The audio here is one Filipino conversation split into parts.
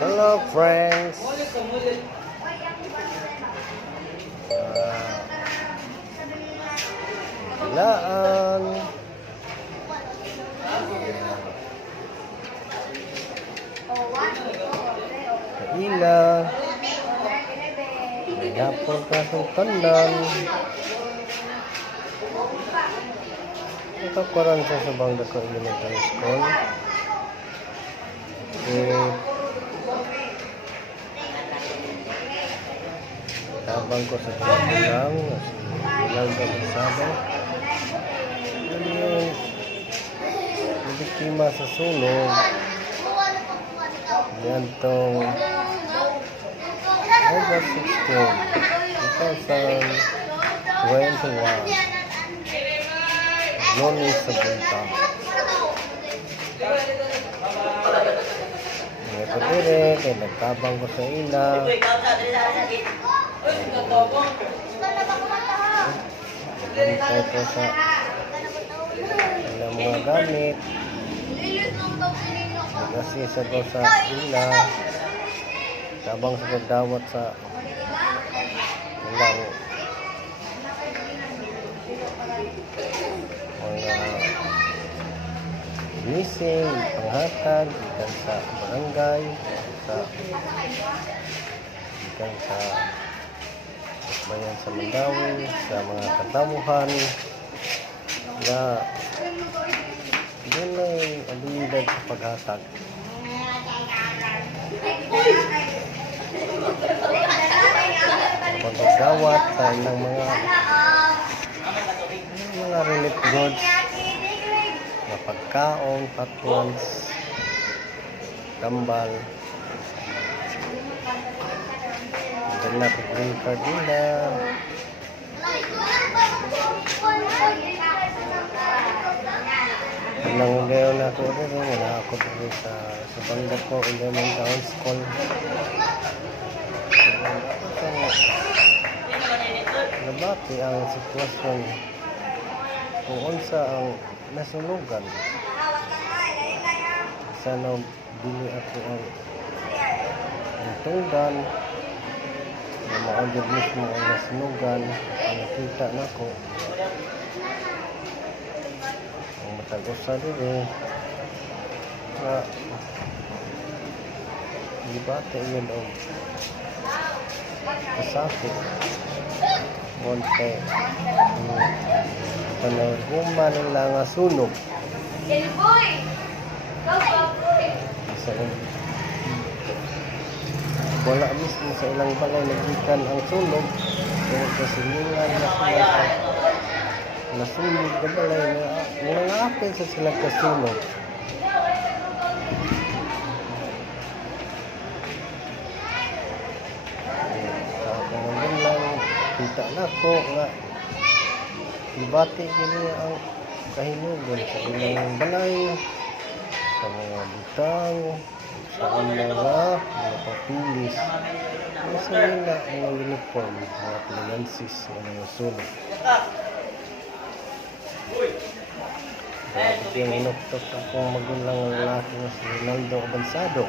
Hello friends. Laan. Kaila. Nagapon ka sa tanan. Ito ko rin sa Subang Dako Elementary School. Habang ko sa Pilipilang, ilang kabisado. Yung nabiktima sa sunog. Yan itong August 16, 2021. Lunes sa Bunta. Mga pagdire, kaya nagtabang ko sa ila. Nagtay ko sa ilang mga gamit. Nagasisa ko sa ila. Tabang sa pagdawat sa ilang mga missing, panghatag, ikan sa barangay, ikan sa bayan sa Mandawi, sa mga katamuhan na yun ay abilidad sa paghatag. Pagkagawat sa ilang mga relief goods na pagkaon, patrons, tambal, dala ko green card nila. Ilang ngayon na ako rin, wala ako rin sa Subang Dako Elementary School. Nabati ang sitwasyon kung unsa ang nasunugan. Sana bili ako ang tungdan na maagad mismo ang nasunugan. Nakita na ko ang matagusa rin na dibate yun o kasakit monte panaguma nila nga sunog wala mismo sa ilang balay nagikan ang sunog tungkol sa silingan na sila nasunog na balay na mga apel sa sila kasunog. Kaya lang kita na ko nga ibati gini ang kahinugan sa ilang balay, sa mga butang, sa mga papilis, sa nila mga uniform, mga pinansis, mga sunog. Grabe yung inuktok akong magulang lalaki na si Ronaldo Abansado.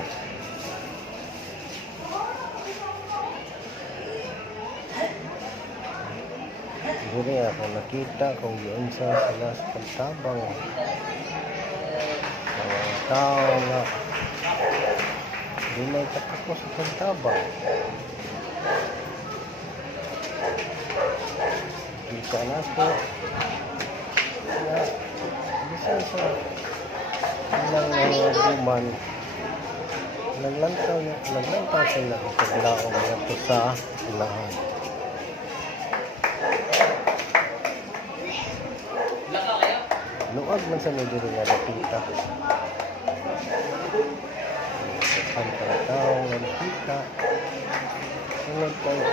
Guri ako nakita kung yun sa sila sa pagtabang sa mga tao na hindi may takako sa pagtabang. Kita na ako na bisa sa ilang mga human naglantaw sila sa paglaong nato sa ilahan. Luwag man sa medyo rin nga nakita. Ang tao nga nakita. Sunod tayo.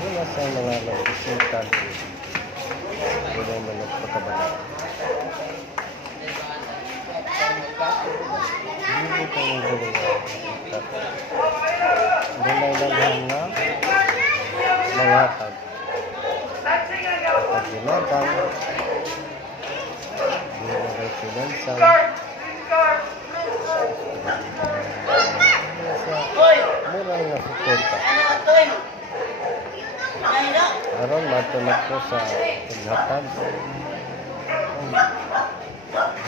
Wala sa mga nagkisitan. Wala man nagpakabala. Hindi ko medyo rin nga nakita. Dalay lang na mangatag. Pag ginabang hindi na kayo pinansan lain na suporta. Aron matulog ko sa paghatag.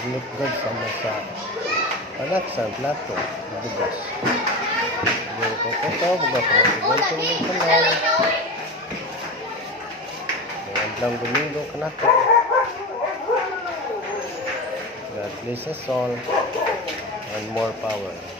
Lipgod sama sa anak sa plato. Bugas. Bugas ko ito. Bugas ko ito. Bugas ko ito. Lang Domingo ka na to. God bless us all and more power.